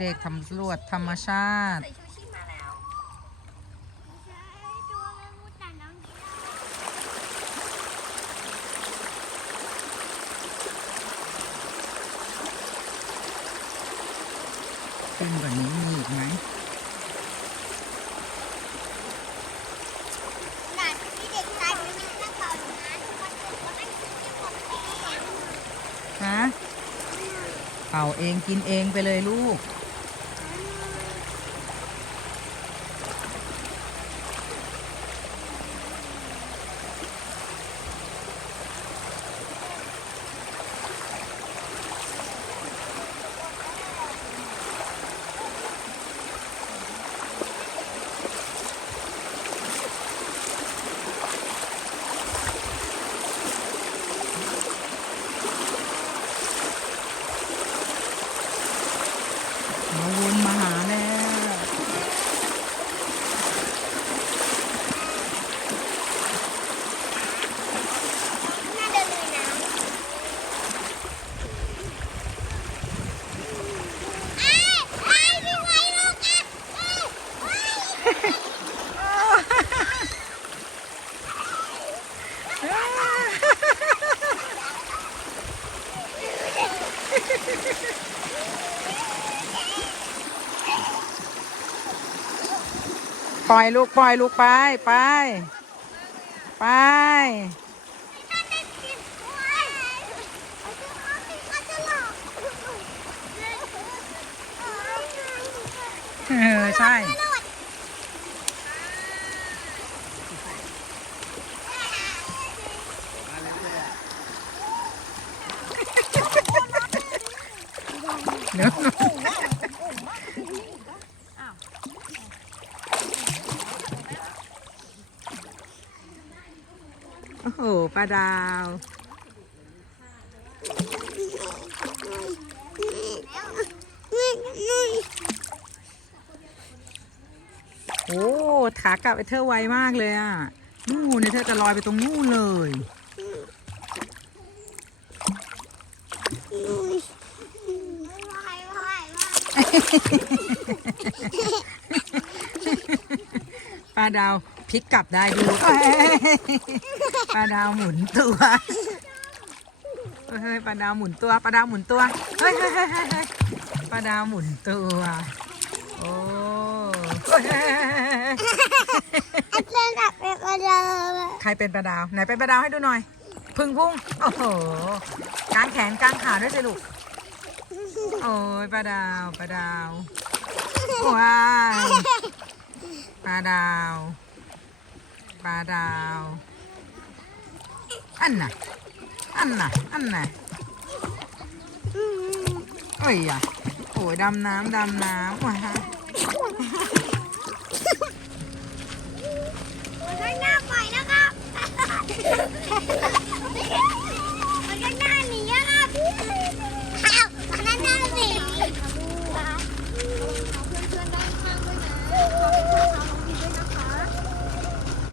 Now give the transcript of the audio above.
เด็กๆทำรวจธรรมชาติ ใส่ชูชีพมาแล้วใช่ตัวแมงมุมแต่น้องกินขึ้นกว่านี้มีอีกไหมขนาดที่เด็กชายคนนี้นั่งเป่าอยู่นะทุกคนเกิดว่านั่งกินที่ผมเองฮะเป่าเองกินเองไปเลยลูกาวนมาหาแล้ว น่าเดินเลยนะเอ้ยเอ้ยพี่ไว้ลูกอะเอ้ยเอ้ย ปล่อยลูกปล่อยลูกไปไป ไป เออาจะเอาสิเอะหลอกเออใช่เน อะโอ้โหปลาดาว โอ้ขากลับไอเธอไวมากเลยอะนู่นเนี่ยเธอจะลอยไปตรงนู่นเลยปลาดาว พลิกกลับได้ดูเอ้ยปลาดาวหมุนตัวเฮ้ยปลาดาวหมุนตัวปลาดาวหมุนตัวเฮ้ยเฮ้ยเฮ้ยเฮ้ยเฮ้ยปลาดาวหมุนตัวโอ้เฮ้ยเฮ้ยเฮ้ยเฮ้ยอาจารย์หนักเป็นกระเดิมใครเป็นปลาดาวไหนเป็นปลาดาวให้ดูหน่อย พึ่งพุ่งโอ้โหกางแขนกางขาด้วยสิลูกโอ้ยปลาดาวปลาดาวว้ายปลาดาว ปลาดาว อันน่ะ อันน่ะ อันน่ะโอ้ยอะโอ้ยดำน้ำดำน้ำว้าข้างหน้าปล่อยนะครับ